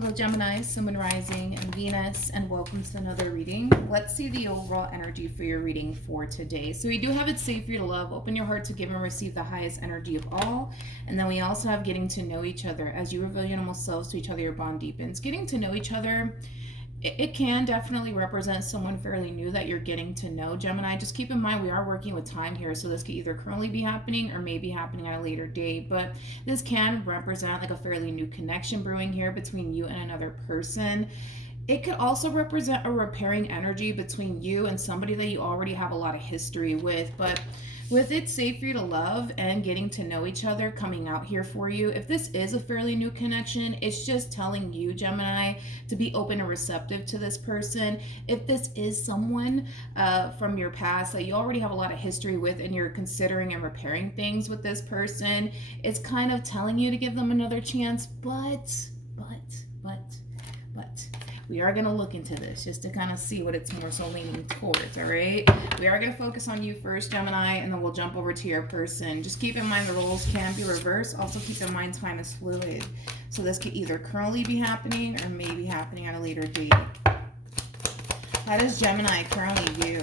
Hello Gemini, Sun, Moon, Rising, and Venus, and welcome to another reading. Let's see the overall energy for your reading for today. So we do have It's Safe for You to Love, Open Your Heart to Give and Receive the Highest Energy of All. And then we also have Getting to Know Each Other. As you reveal your normal selves to each other, your bond deepens. Getting to know each other, it can definitely represent someone fairly new that you're getting to know, Gemini. Just keep in mind we are working with time here, so this could either currently be happening or maybe happening at a later date. But this can represent like a fairly new connection brewing here between you and another person. It could also represent a repairing energy between you and somebody that you already have a lot of history with. But with It's Safe for You to Love and Getting to Know Each Other coming out here for you, if this is a fairly new connection, it's just telling you, Gemini, to be open and receptive to this person. If this is someone from your past that you already have a lot of history with and you're considering and repairing things with this person, it's kind of telling you to give them another chance, but we are going to look into this just to kind of see what it's more so leaning towards, all right? We are going to focus on you first, Gemini, and then we'll jump over to your person. Just keep in mind the roles can be reversed. Also keep in mind time is fluid. So this could either currently be happening or maybe happening at a later date. How does Gemini currently view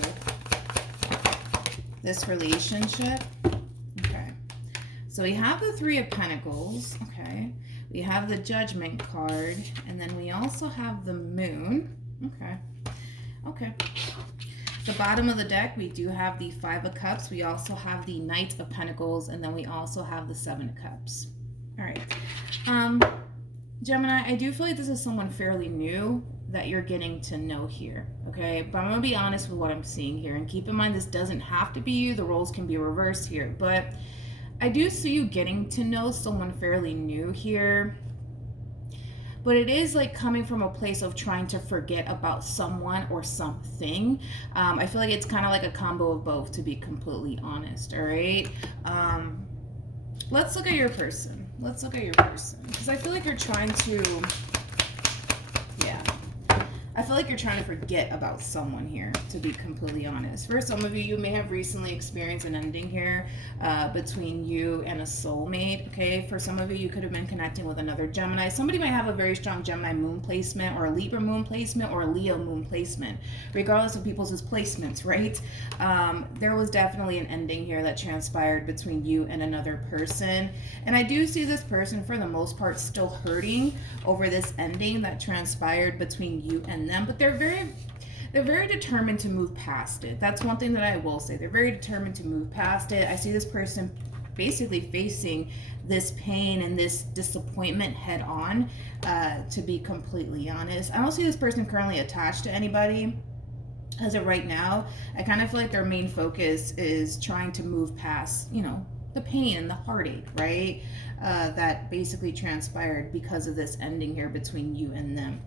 this relationship? Okay. So we have the Three of Pentacles, okay? We have the Judgment card, and then we also have the Moon. Okay. The bottom of the deck, we do have the Five of Cups. We also have the Knight of Pentacles, and then we also have the Seven of Cups. All right. Gemini, I do feel like this is someone fairly new that you're getting to know here, okay? But I'm going to be honest with what I'm seeing here, and keep in mind this doesn't have to be you. The roles can be reversed here, but I do see you getting to know someone fairly new here, but it is like coming from a place of trying to forget about someone or something. I feel like it's kind of like a combo of both, to be completely honest, all right? Let's look at your person. Because I feel like you're trying to, I feel like you're trying to forget about someone here, to be completely honest. For some of you, you may have recently experienced an ending here between you and a soulmate, okay? For some of you, you could have been connecting with another Gemini. Somebody might have a very strong Gemini moon placement or a Libra moon placement or a Leo moon placement, regardless of people's placements, right? There was definitely an ending here that transpired between you and another person. And I do see this person, for the most part, still hurting over this ending that transpired between you and them, but they're very determined to move past it. That's one thing that I will say. They're very determined to move past it. I see this person basically facing this pain and this disappointment head on, to be completely honest. I don't see this person currently attached to anybody as of right now. I kind of feel like their main focus is trying to move past, the pain and the heartache, right? That basically transpired because of this ending here between you and them.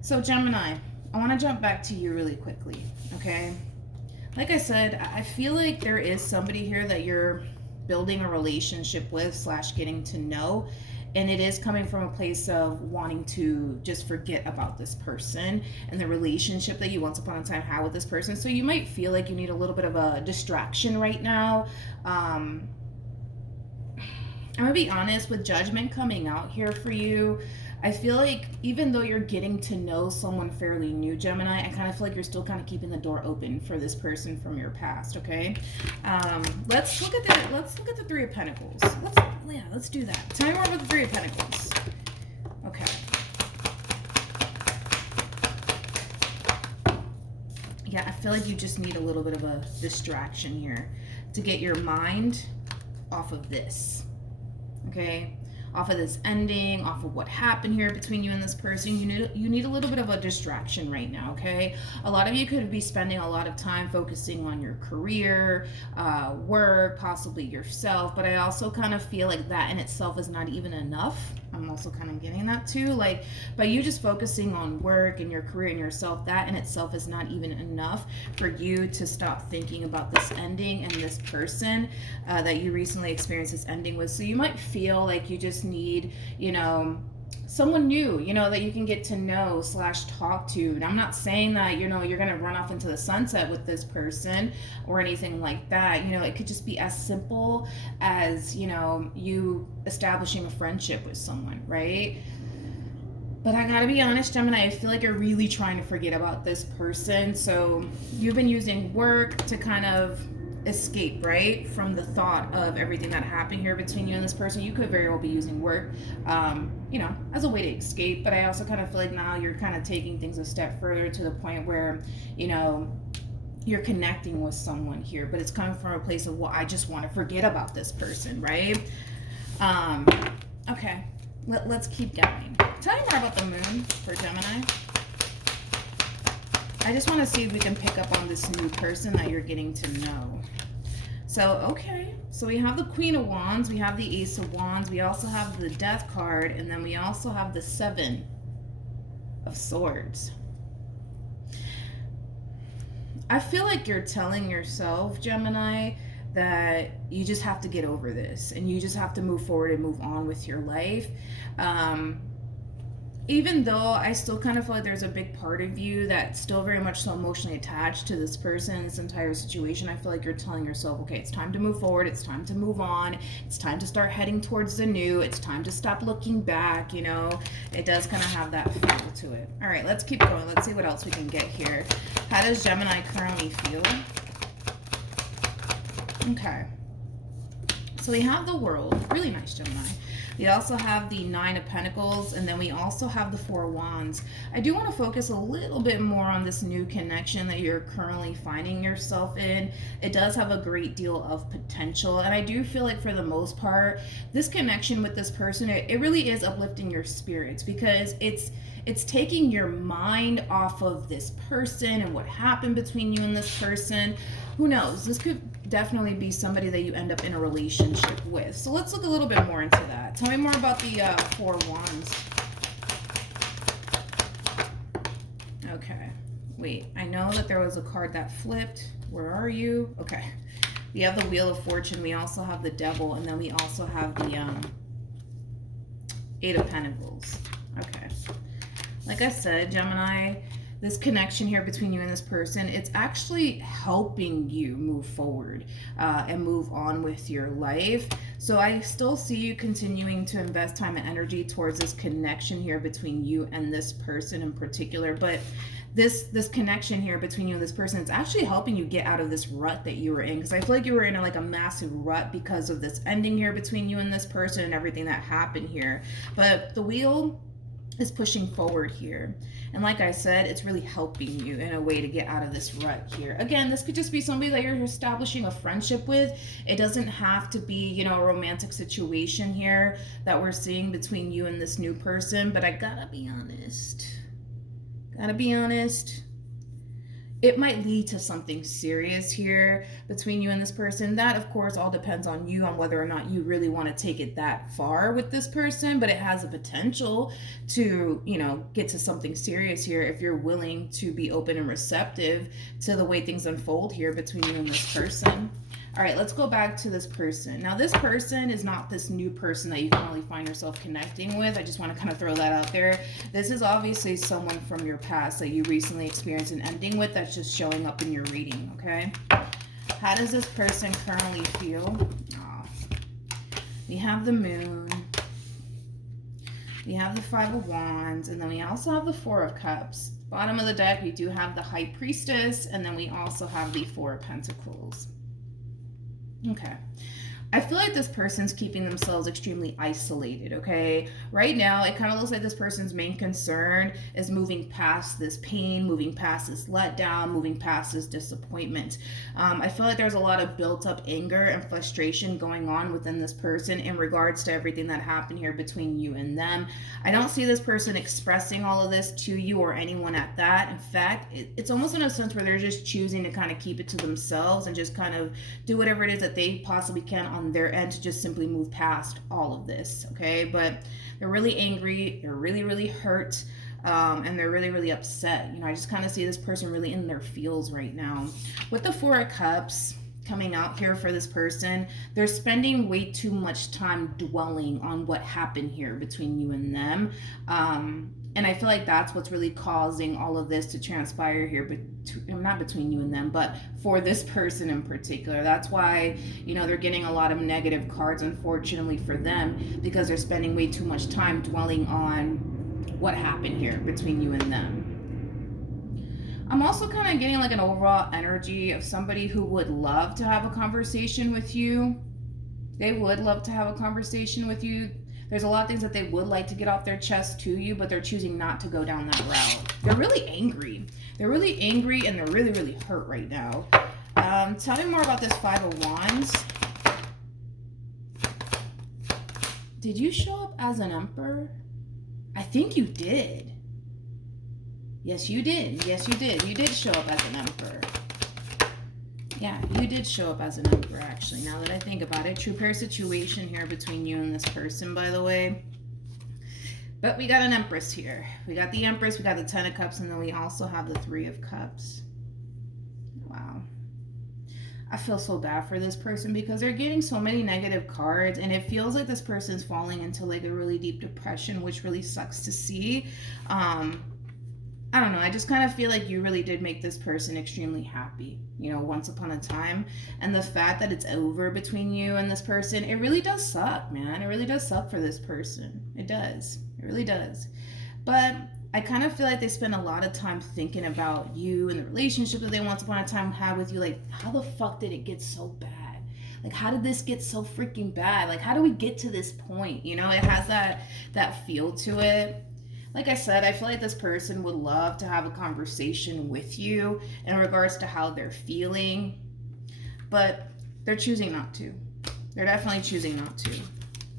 So Gemini, I want to jump back to you really quickly, okay? Like I said, I feel like there is somebody here that you're building a relationship with / getting to know, and it is coming from a place of wanting to just forget about this person and the relationship that you once upon a time had with this person. So you might feel like you need a little bit of a distraction right now. I'm gonna be honest, with Judgment coming out here for you, I feel like even though you're getting to know someone fairly new, Gemini, I kind of feel like you're still kind of keeping the door open for this person from your past, okay? Let's look at the Three of Pentacles. Let's do that. Tell me more about the Three of Pentacles. Okay. Yeah, I feel like you just need a little bit of a distraction here to get your mind off of this, okay? Off of this ending, off of what happened here between you and this person. You need a little bit of a distraction right now, okay? A lot of you could be spending a lot of time focusing on your career, work, possibly yourself, but I also kind of feel like that in itself is not even enough. I'm also kind of getting that too. Like, by you just focusing on work and your career and yourself, that in itself is not even enough for you to stop thinking about this ending and this person that you recently experienced this ending with. So you might feel like you just need, someone new, that you can get to know / talk to. And I'm not saying that, you're going to run off into the sunset with this person or anything like that. It could just be as simple as, you establishing a friendship with someone, right? But I gotta be honest, Gemini, I feel like you're really trying to forget about this person. So you've been using work to kind of escape, right? From the thought of everything that happened here between you and this person. You could very well be using work, as a way to escape. But I also kind of feel like now you're kind of taking things a step further to the point where, you know, you're connecting with someone here, but it's coming from a place of, well, I just want to forget about this person, right? Um, okay, let's keep going. Tell me more about the moon for Gemini. I just want to see if we can pick up on this new person that you're getting to know. So, okay, so we have the Queen of Wands, we have the Ace of Wands, we also have the Death card, and then we also have the Seven of Swords. I feel like you're telling yourself, Gemini, that you just have to get over this and you just have to move forward and move on with your life. Even though I still kind of feel like there's a big part of you that's still very much so emotionally attached to this person, this entire situation, I feel like you're telling yourself, okay, it's time to move forward, it's time to move on, it's time to start heading towards the new, it's time to stop looking back, you know. It does kind of have that feel to it. All right, let's keep going. Let's see what else we can get here. How does Gemini currently feel? Okay. So we have the World. Really nice, Gemini. We also have the Nine of Pentacles, and then we also have the Four of Wands. I do want to focus a little bit more on this new connection that you're currently finding yourself in. It does have a great deal of potential, and I do feel like for the most part, this connection with this person, it really is uplifting your spirits, because it's taking your mind off of this person and what happened between you and this person. Who knows? This could definitely be somebody that you end up in a relationship with. So let's look a little bit more into that. Tell me more about the Four Wands. Okay. Wait, I know that there was a card that flipped. Where are you? Okay. We have the Wheel of Fortune. We also have the Devil. And then we also have the Eight of Pentacles. Okay. Like I said, Gemini, this connection here between you and this person, it's actually helping you move forward and move on with your life. So I still see you continuing to invest time and energy towards this connection here between you and this person in particular. But this connection here between you and this person, it's actually helping you get out of this rut that you were in. Because I feel like you were in like a massive rut because of this ending here between you and this person and everything that happened here. But the Wheel is pushing forward here. And like I said, it's really helping you in a way to get out of this rut here. Again, this could just be somebody that you're establishing a friendship with. It doesn't have to be, you know, a romantic situation here that we're seeing between you and this new person. But I gotta be honest. It might lead to something serious here between you and this person. That, of course, all depends on you, on whether or not you really want to take it that far with this person. But it has a potential to, you know, get to something serious here if you're willing to be open and receptive to the way things unfold here between you and this person. All right, let's go back to this person. Now, this person is not this new person that you can only find yourself connecting with. I just want to kind of throw that out there. This is obviously someone from your past that you recently experienced an ending with that's just showing up in your reading, okay? How does this person currently feel? Oh. We have the Moon. We have the Five of Wands. And then we also have the Four of Cups. Bottom of the deck, we do have the High Priestess. And then we also have the Four of Pentacles. Okay. I feel like this person's keeping themselves extremely isolated, okay? Right now, it kind of looks like this person's main concern is moving past this pain, moving past this letdown, moving past this disappointment. I feel like there's a lot of built-up anger and frustration going on within this person in regards to everything that happened here between you and them. I don't see this person expressing all of this to you or anyone at that. In fact, it's almost in a sense where they're just choosing to kind of keep it to themselves and just kind of do whatever it is that they possibly can on their end to just simply move past all of this, okay? But they're really angry, they're really, really hurt, and they're really, really upset. You know, I just kind of see this person really in their feels right now. With the Four of Cups coming out here for this person, they're spending way too much time dwelling on what happened here between you and them. And I feel like that's what's really causing all of this to transpire here, but not between you and them, but for this person in particular. That's why, you know, they're getting a lot of negative cards, unfortunately for them, because they're spending way too much time dwelling on what happened here between you and them. I'm also kind of getting like an overall energy of somebody who would love to have a conversation with you. They would love to have a conversation with you. There's a lot of things that they would like to get off their chest to you, but they're choosing not to go down that route. They're really angry. They're really angry and they're really, really hurt right now. Tell me more about this Five of Wands. Did you show up as an Emperor? I think you did. Yes, you did. Yes, you did. You did show up as an Emperor. Yeah, you did show up as an Emperor, actually, now that I think about it. True pair situation here between you and this person, by the way. But we got an Empress here. We got the Empress, we got the Ten of Cups, and then we also have the Three of Cups. Wow. I feel so bad for this person because they're getting so many negative cards, and it feels like this person's falling into like a really deep depression, which really sucks to see. I don't know. I just kind of feel like you really did make this person extremely happy, you know, once upon a time. And the fact that it's over between you and this person, it really does suck, man. It really does suck for this person. It does. It really does. But I kind of feel like they spend a lot of time thinking about you and the relationship that they once upon a time had with you. Like, how the fuck did it get so bad? Like, how did this get so freaking bad? Like, how do we get to this point? You know, it has that feel to it. Like I said, I feel like this person would love to have a conversation with you in regards to how they're feeling, but they're choosing not to. They're definitely choosing not to.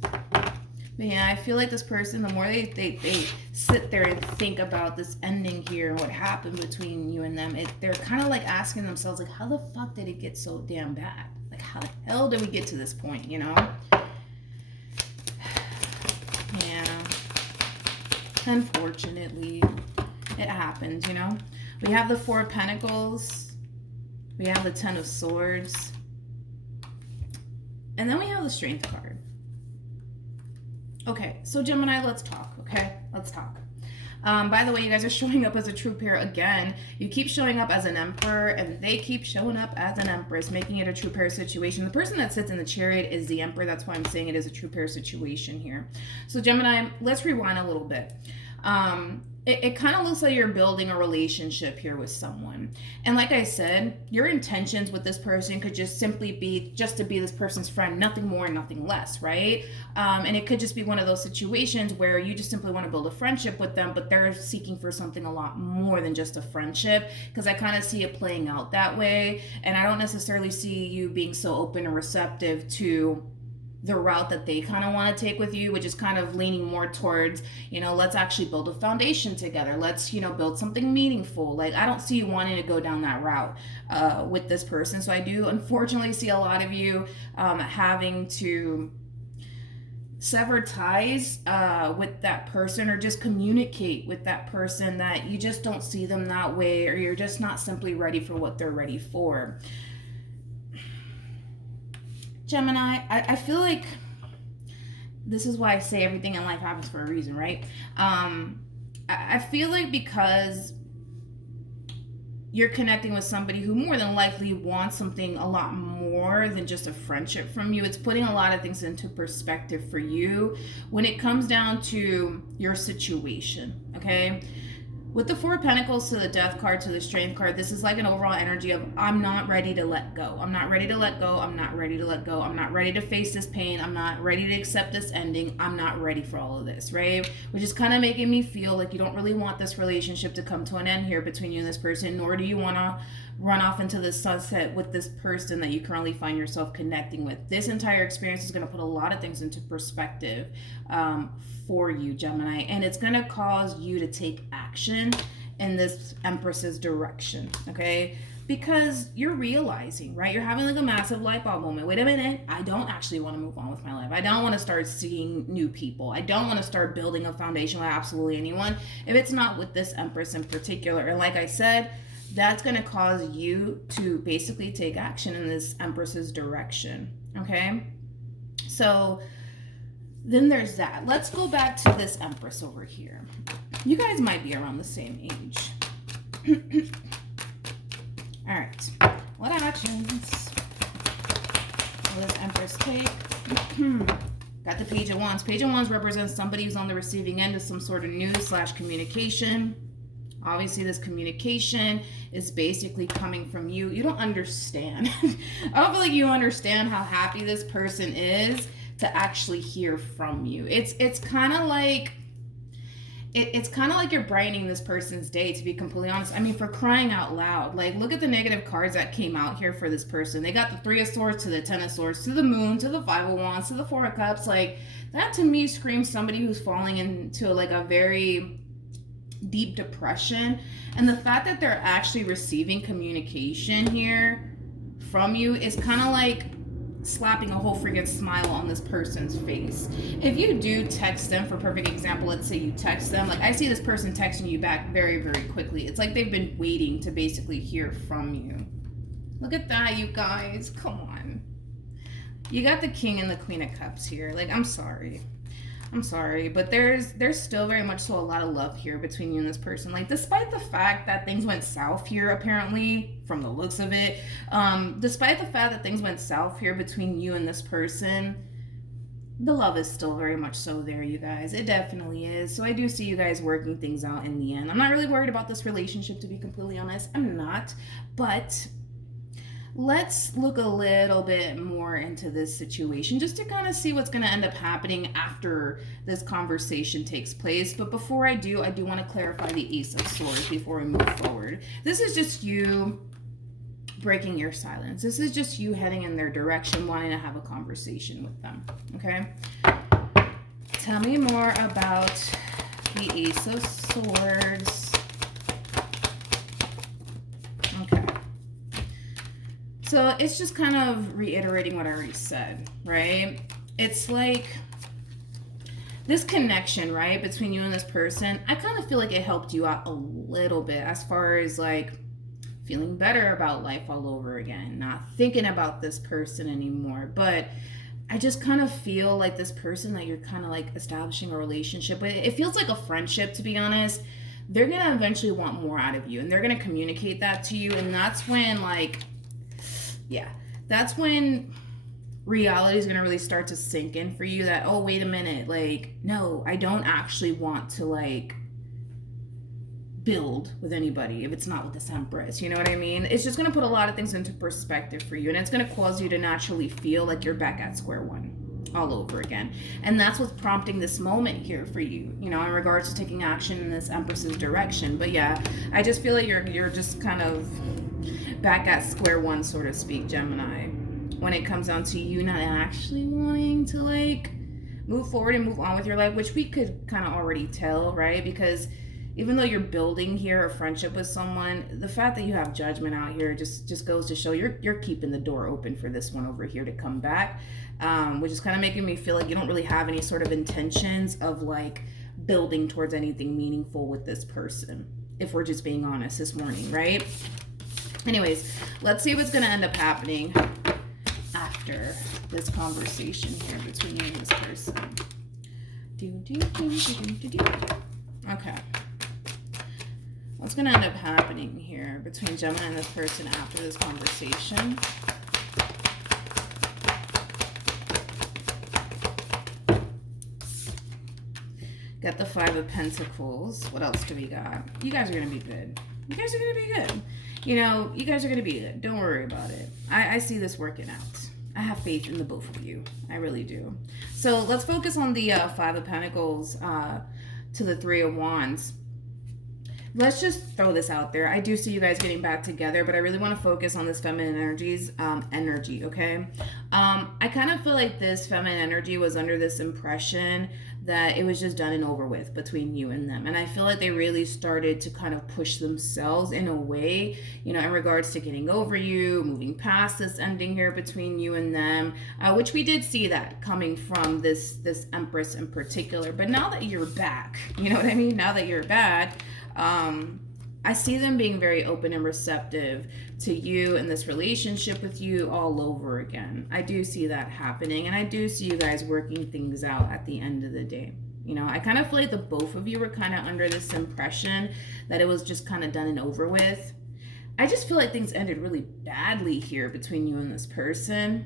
But yeah, I feel like this person, the more they sit there and think about this ending here, what happened between you and them, they're kind of like asking themselves, like, how the fuck did it get so damn bad? Like, how the hell did we get to this point, you know? Yeah. Unfortunately, it happens, you know. We have the Four of Pentacles. We have the Ten of Swords. And then we have the Strength card. Okay, so Gemini, let's talk, okay? Let's talk. By the way, you guys are showing up as a true pair again. You keep showing up as an Emperor, and they keep showing up as an Empress, making it a true pair situation. The person that sits in the Chariot is the Emperor. That's why I'm saying it is a true pair situation here. So Gemini, let's rewind a little bit. It kind of looks like you're building a relationship here with someone. And like I said, your intentions with this person could just simply be just to be this person's friend, nothing more, nothing less, right? And it could just be one of those situations where you just simply want to build a friendship with them, but they're seeking for something a lot more than just a friendship, because I kind of see it playing out that way. And I don't necessarily see you being so open and receptive to the route that they kind of want to take with you, which is kind of leaning more towards, you know, let's actually build a foundation together. Let's, you know, build something meaningful. Like, I don't see you wanting to go down that route with this person. So I do unfortunately see a lot of you having to sever ties with that person, or just communicate with that person that you just don't see them that way, or you're just not simply ready for what they're ready for. Gemini, I feel like this is why I say everything in life happens for a reason, right? I feel like because you're connecting with somebody who more than likely wants something a lot more than just a friendship from you, it's putting a lot of things into perspective for you when it comes down to your situation, okay? With the Four of Pentacles to the Death card to the Strength card, this is like an overall energy of, I'm not ready to let go. I'm not ready to let go. I'm not ready to let go. I'm not ready to face this pain. I'm not ready to accept this ending. I'm not ready for all of this, right? Which is kind of making me feel like you don't really want this relationship to come to an end here between you and this person, nor do you want to run off into the sunset with this person that you currently find yourself connecting with. This entire experience is going to put a lot of things into perspective for you, Gemini, and it's going to cause you to take action in this Empress's direction, okay? Because you're realizing, right? You're having like a massive light bulb moment. Wait a minute, I don't actually want to move on with my life. I don't want to start seeing new people. I don't want to start building a foundation with absolutely anyone if it's not with this Empress in particular. And like I said, that's going to cause you to basically take action in this Empress's direction, okay? So then there's that. Let's go back to this Empress over here. You guys might be around the same age. All right. What actions will this Empress take? Got the Page of Wands. Page of Wands represents somebody who's on the receiving end of some sort of news / communication. Obviously, this communication is basically coming from you. You don't understand. I don't feel like you understand how happy this person is to actually hear from you. It's kind of like it's kind of like you're brightening this person's day, to be completely honest. I mean, for crying out loud, like, look at the negative cards that came out here for this person. They got the Three of Swords to the Ten of Swords to the Moon to the Five of Wands to the Four of Cups. Like, that to me screams somebody who's falling into like a very deep depression. And the fact that they're actually receiving communication here from you is kind of like slapping a whole freaking smile on this person's face. If you do text them, for perfect example, let's say you text them, like, I see this person texting you back very, very quickly. It's like they've been waiting to basically hear from you. Look at that, you guys. Come on. You got the King and the Queen of Cups here. Like, I'm sorry, but there's still very much so a lot of love here between you and this person. Like, despite the fact that things went south here, apparently, from the looks of it, despite the fact that things went south here between you and this person, the love is still very much so there, you guys. It definitely is. So I do see you guys working things out in the end. I'm not really worried about this relationship, to be completely honest. I'm not, but let's look a little bit more into this situation just to kind of see what's going to end up happening after this conversation takes place. But before I do want to clarify the Ace of Swords before we move forward. This is just you breaking your silence. This is just you heading in their direction, wanting to have a conversation with them. Okay? Tell me more about the Ace of Swords. So it's just kind of reiterating what I already said, right? It's like this connection, right, between you and this person, I kind of feel like it helped you out a little bit as far as like feeling better about life all over again, not thinking about this person anymore. But I just kind of feel like this person that you're kind of like establishing a relationship with, it feels like a friendship, to be honest. They're going to eventually want more out of you, and they're going to communicate that to you. And that's when, like, yeah, that's when reality is going to really start to sink in for you that, oh, wait a minute, like, no, I don't actually want to, like, build with anybody if it's not with this Empress. You know what I mean? It's just going to put a lot of things into perspective for you, and it's going to cause you to naturally feel like you're back at square one all over again. And that's what's prompting this moment here for you, you know, in regards to taking action in this Empress's direction. But yeah, I just feel like you're just kind of back at square one, so to speak, Gemini, when it comes down to you not actually wanting to like move forward and move on with your life, which we could kind of already tell, right? Because even though you're building here a friendship with someone, the fact that you have Judgment out here just goes to show you're keeping the door open for this one over here to come back, which is kind of making me feel like you don't really have any sort of intentions of like building towards anything meaningful with this person, if we're just being honest this morning, right? Anyways, let's see what's going to end up happening after this conversation here between you and this person. Okay. What's going to end up happening here between Gemini and this person after this conversation? Got the Five of Pentacles. What else do we got? You guys are going to be good. You guys are going to be good. You know, you guys are going to be good. Don't worry about it. I see this working out. I have faith in the both of you. I really do. So let's focus on the Five of Pentacles to the Three of Wands. Let's just throw this out there. I do see you guys getting back together, but I really want to focus on this feminine energy, okay? I kind of feel like this feminine energy was under this impression that it was just done and over with between you and them. And I feel like they really started to kind of push themselves in a way, you know, in regards to getting over you, moving past this ending here between you and them, which we did see that coming from this Empress in particular. But now that you're back, you know what I mean? Now that you're back, I see them being very open and receptive to you and this relationship with you all over again. I do see that happening, and I do see you guys working things out at the end of the day. You know, I kind of feel like the both of you were kind of under this impression that it was just kind of done and over with. I just feel like things ended really badly here between you and this person.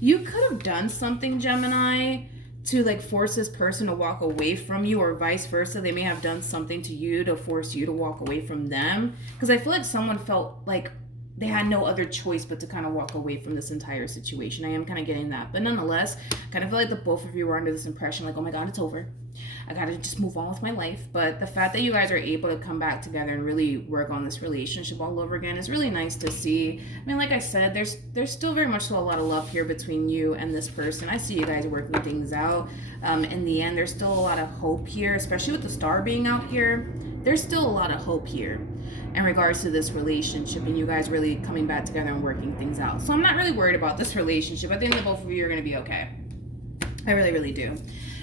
You could have done something, Gemini, to like force this person to walk away from you, or vice versa. They may have done something to you to force you to walk away from them, because I feel like someone felt like they had no other choice but to kind of walk away from this entire situation. I am kind of getting that, but nonetheless, I kind of feel like the both of you were under this impression like, oh my god, it's over, I gotta just move on with my life. But the fact that you guys are able to come back together and really work on this relationship all over again is really nice to see. I mean, like I said, there's still very much so a lot of love here between you and this person. I see you guys working things out. In the end, there's still a lot of hope here, especially with the star being out here. There's still a lot of hope here in regards to this relationship and you guys really coming back together and working things out. So I'm not really worried about this relationship. I think that both of you are going to be okay. I really, really do.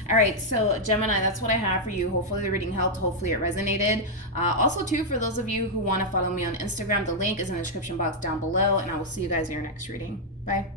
All right, so Gemini, that's what I have for you. Hopefully the reading helped. Hopefully it resonated. Also, too, for those of you who want to follow me on Instagram, the link is in the description box down below, and I will see you guys in your next reading. Bye.